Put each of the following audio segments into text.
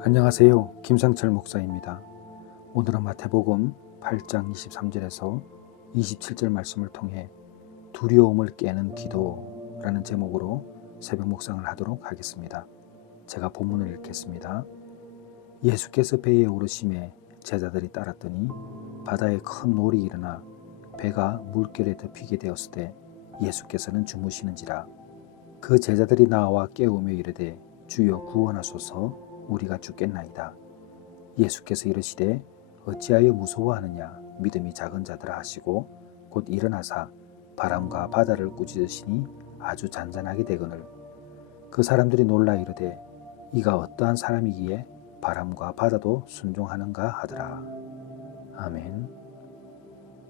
안녕하세요. 김상철 목사입니다. 오늘은 마태복음 8장 23절에서 27절 말씀을 통해 두려움을 깨는 기도라는 제목으로 새벽 묵상을 하도록 하겠습니다. 제가 본문을 읽겠습니다. 예수께서 배에 오르심에 제자들이 따랐더니 바다에 큰 놀이 일어나 배가 물결에 덮이게 되었을 때 예수께서는 주무시는지라. 그 제자들이 나와 깨우며 이르되 주여 구원하소서, 우리가 죽겠나이다. 예수께서 이르시되 어찌하여 무서워하느냐, 믿음이 작은 자들아 하시고 곧 일어나사 바람과 바다를 꾸짖으시니 아주 잔잔하게 되거늘. 그 사람들이 놀라 이르되 이가 어떠한 사람이기에 바람과 바다도 순종하는가 하더라. 아멘.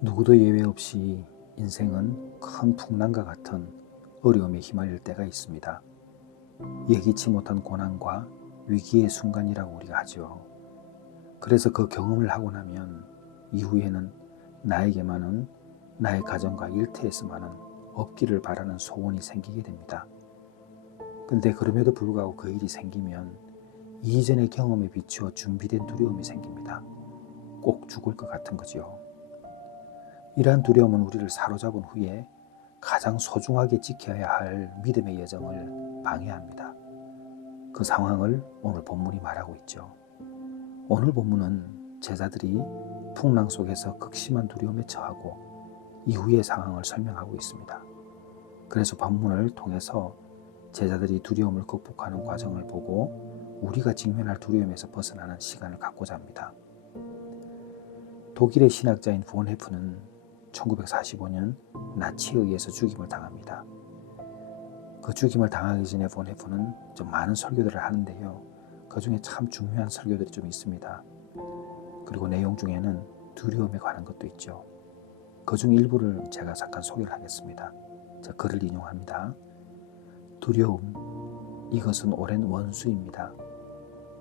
누구도 예외 없이 인생은 큰 풍랑과 같은 어려움에 휘말릴 때가 있습니다. 예기치 못한 고난과 위기의 순간이라고 우리가 하죠. 그래서 그 경험을 하고 나면 이후에는 나에게만은, 나의 가정과 일터에서만은 없기를 바라는 소원이 생기게 됩니다. 근데 그럼에도 불구하고 그 일이 생기면 이전의 경험에 비추어 준비된 두려움이 생깁니다. 꼭 죽을 것 같은 거죠. 이러한 두려움은 우리를 사로잡은 후에 가장 소중하게 지켜야 할 믿음의 여정을 방해합니다. 그 상황을 오늘 본문이 말하고 있죠. 오늘 본문은 제자들이 풍랑 속에서 극심한 두려움에 처하고 이후의 상황을 설명하고 있습니다. 그래서 본문을 통해서 제자들이 두려움을 극복하는 과정을 보고 우리가 직면할 두려움에서 벗어나는 시간을 갖고자 합니다. 독일의 신학자인 본 헤프는 1945년 나치에 의해서 죽임을 당합니다. 그 죽임을 당하기 전에 본 헤프는 좀 많은 설교들을 하는데요. 그 중에 참 중요한 설교들이 좀 있습니다. 그리고 내용 중에는 두려움에 관한 것도 있죠. 그 중 일부를 제가 잠깐 소개를 하겠습니다. 자, 글을 인용합니다. 두려움, 이것은 오랜 원수입니다.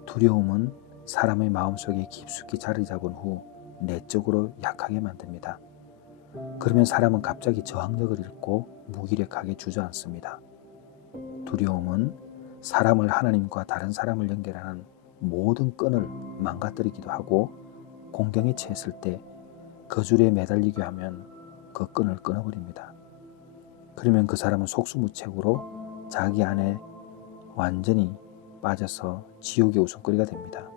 두려움은 사람의 마음속에 깊숙이 자리 잡은 후 내적으로 약하게 만듭니다. 그러면 사람은 갑자기 저항력을 잃고 무기력하게 주저앉습니다. 두려움은 사람을 하나님과 다른 사람을 연결하는 모든 끈을 망가뜨리기도 하고 공경에 처했을 때 그 줄에 매달리게 하면 그 끈을 끊어버립니다. 그러면 그 사람은 속수무책으로 자기 안에 완전히 빠져서 지옥의 웃음거리가 됩니다.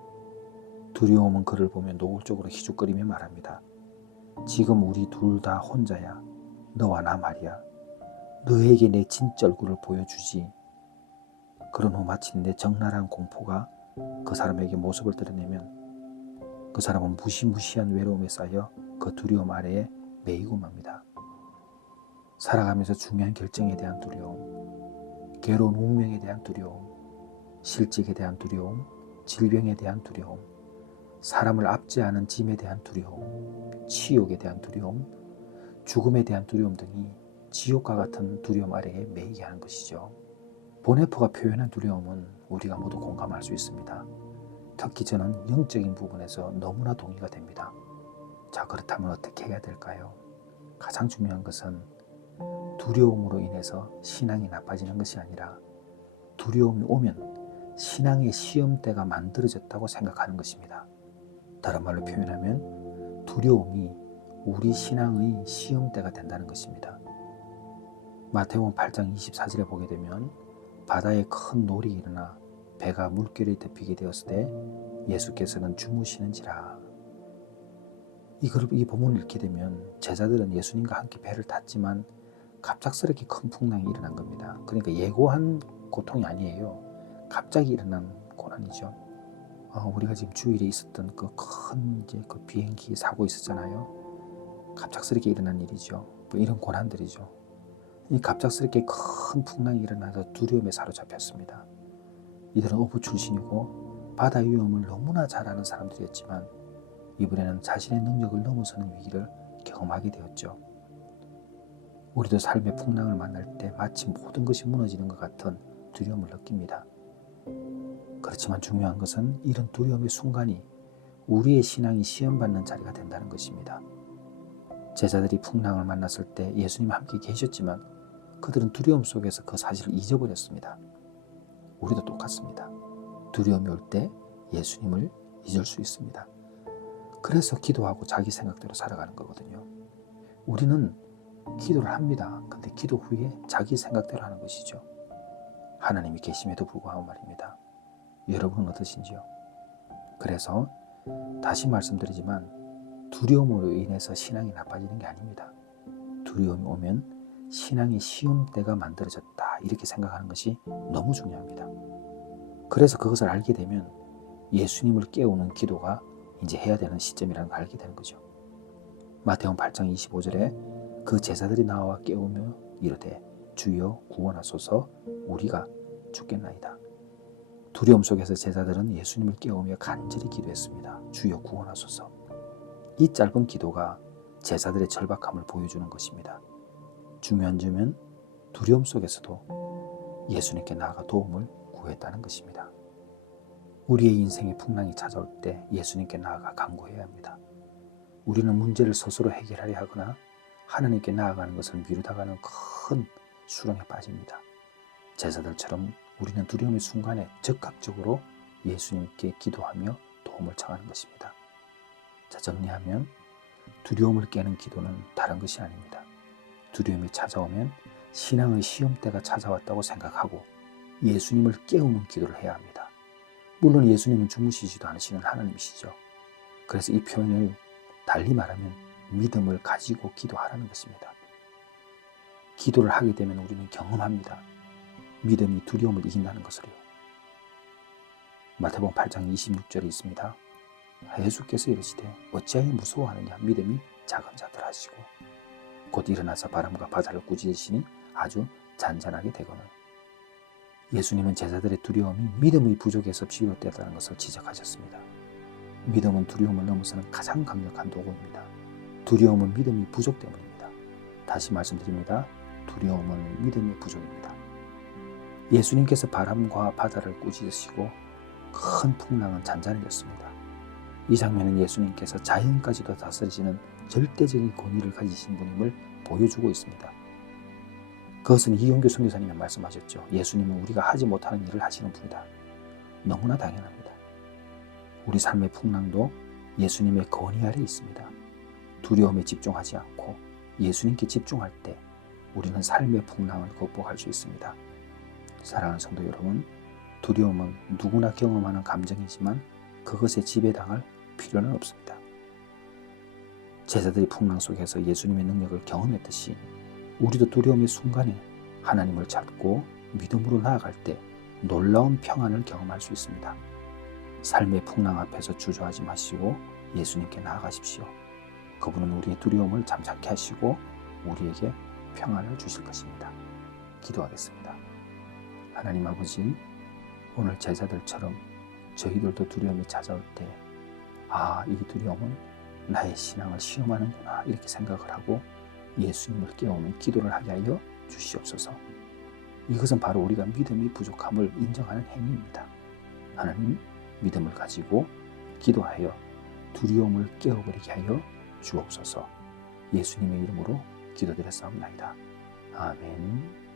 두려움은 그를 보며 노골적으로 희죽거리며 말합니다. 지금 우리 둘 다 혼자야. 너와 나 말이야. 너에게 내 진짜 얼굴을 보여주지. 그런 후 마침 내 적나라한 공포가 그 사람에게 모습을 드러내면 그 사람은 무시무시한 외로움에 쌓여 그 두려움 아래에 매이고 맙니다. 살아가면서 중요한 결정에 대한 두려움, 괴로운 운명에 대한 두려움, 실직에 대한 두려움, 질병에 대한 두려움, 사람을 압제하는 짐에 대한 두려움, 치욕에 대한 두려움, 죽음에 대한 두려움 등이 지옥과 같은 두려움 아래에 매이게 하는 것이죠. 본 헤프가 표현한 두려움은 우리가 모두 공감할 수 있습니다. 특히 저는 영적인 부분에서 너무나 동의가 됩니다. 자, 그렇다면 어떻게 해야 될까요? 가장 중요한 것은 두려움으로 인해서 신앙이 나빠지는 것이 아니라 두려움이 오면 신앙의 시험대가 만들어졌다고 생각하는 것입니다. 다른 말로 표현하면 두려움이 우리 신앙의 시험대가 된다는 것입니다. 마태복음 8장 24절에 보게 되면 바다에 큰 놀이 일어나 배가 물결에 덮이게 되었을 때 예수께서는 주무시는지라. 이 본문을 읽게 되면 제자들은 예수님과 함께 배를 탔지만 갑작스럽게 큰 풍랑이 일어난 겁니다. 그러니까 예고한 고통이 아니에요. 갑자기 일어난 고난이죠. 우리가 지금 주일에 있었던 그 큰 그 비행기 사고 있었잖아요. 갑작스럽게 일어난 일이죠. 뭐 이런 고난들이죠. 이 갑작스럽게 큰 풍랑이 일어나서 두려움에 사로잡혔습니다. 이들은 어부 출신이고 바다 위험을 너무나 잘 아는 사람들이었지만 이번에는 자신의 능력을 넘어서는 위기를 경험하게 되었죠. 우리도 삶의 풍랑을 만날 때 마치 모든 것이 무너지는 것 같은 두려움을 느낍니다. 그렇지만 중요한 것은 이런 두려움의 순간이 우리의 신앙이 시험받는 자리가 된다는 것입니다. 제자들이 풍랑을 만났을 때 예수님 함께 계셨지만 그들은 두려움 속에서 그 사실을 잊어버렸습니다. 우리도 똑같습니다. 두려움이 올 때 예수님을 잊을 수 있습니다. 그래서 기도하고 자기 생각대로 살아가는 거거든요. 우리는 기도를 합니다. 근데 기도 후에 자기 생각대로 하는 것이죠. 하나님이 계심에도 불구하고 말입니다. 여러분은 어떠신지요? 그래서 다시 말씀드리지만 두려움으로 인해서 신앙이 나빠지는 게 아닙니다. 두려움이 오면 신앙의 시험대가 만들어졌다 이렇게 생각하는 것이 너무 중요합니다. 그래서 그것을 알게 되면 예수님을 깨우는 기도가 이제 해야 되는 시점이라는 걸 알게 되는 거죠. 마태복음 8장 25절에 그 제자들이 나와 깨우며 이르되 주여 구원하소서 우리가 죽겠나이다. 두려움 속에서 제자들은 예수님을 깨우며 간절히 기도했습니다. 주여 구원하소서. 이 짧은 기도가 제자들의 절박함을 보여주는 것입니다. 중요한 점은 두려움 속에서도 예수님께 나아가 도움을 구했다는 것입니다. 우리의 인생의 풍랑이 찾아올 때 예수님께 나아가 간구해야 합니다. 우리는 문제를 스스로 해결하려 하거나 하나님께 나아가는 것을 미루다가는 큰 수렁에 빠집니다. 제자들처럼 우리는 두려움의 순간에 적극적으로 예수님께 기도하며 도움을 청하는 것입니다. 자, 정리하면 두려움을 깨는 기도는 다른 것이 아닙니다. 두려움이 찾아오면 신앙의 시험대가 찾아왔다고 생각하고 예수님을 깨우는 기도를 해야 합니다. 물론 예수님은 주무시지도 않으시는 하나님이시죠. 그래서 이 표현을 달리 말하면 믿음을 가지고 기도하라는 것입니다. 기도를 하게 되면 우리는 경험합니다. 믿음이 두려움을 이긴다는 것을요. 마태복음 8장 26절에 있습니다. 예수께서 이르시되 어찌하여 무서워하느냐 믿음이 작은 자들 하시고 곧 일어나서 바람과 바다를 꾸짖으시니 아주 잔잔하게 되거늘. 예수님은 제자들의 두려움이 믿음의 부족에서 비롯되었다는 것을 지적하셨습니다. 믿음은 두려움을 넘어서는 가장 강력한 도구입니다. 두려움은 믿음이 부족 때문입니다. 다시 말씀드립니다. 두려움은 믿음의 부족입니다. 예수님께서 바람과 바다를 꾸짖으시고 큰 풍랑은 잔잔해졌습니다. 이 장면은 예수님께서 자연까지도 다스리시는 절대적인 권위를 가지신 분임을 보여주고 있습니다. 그것은 이용규 선교사님이 말씀하셨죠. 예수님은 우리가 하지 못하는 일을 하시는 분이다. 너무나 당연합니다. 우리 삶의 풍랑도 예수님의 권위 아래 있습니다. 두려움에 집중하지 않고 예수님께 집중할 때 우리는 삶의 풍랑을 극복할 수 있습니다. 사랑하는 성도 여러분, 두려움은 누구나 경험하는 감정이지만 그것에 지배당할 필요는 없습니다. 제자들이 풍랑 속에서 예수님의 능력을 경험했듯이 우리도 두려움의 순간에 하나님을 잡고 믿음으로 나아갈 때 놀라운 평안을 경험할 수 있습니다. 삶의 풍랑 앞에서 주저하지 마시고 예수님께 나아가십시오. 그분은 우리의 두려움을 잠잠케 하시고 우리에게 평안을 주실 것입니다. 기도하겠습니다. 하나님 아버지, 오늘 제자들처럼 저희들도 두려움이 찾아올 때 이 두려움은 나의 신앙을 시험하는구나 이렇게 생각을 하고 예수님을 깨우는 기도를 하게 하여 주시옵소서. 이것은 바로 우리가 믿음이 부족함을 인정하는 행위입니다. 하나님, 믿음을 가지고 기도하여 두려움을 깨어버리게 하여 주옵소서. 예수님의 이름으로 기도드렸사옵나이다. 아멘.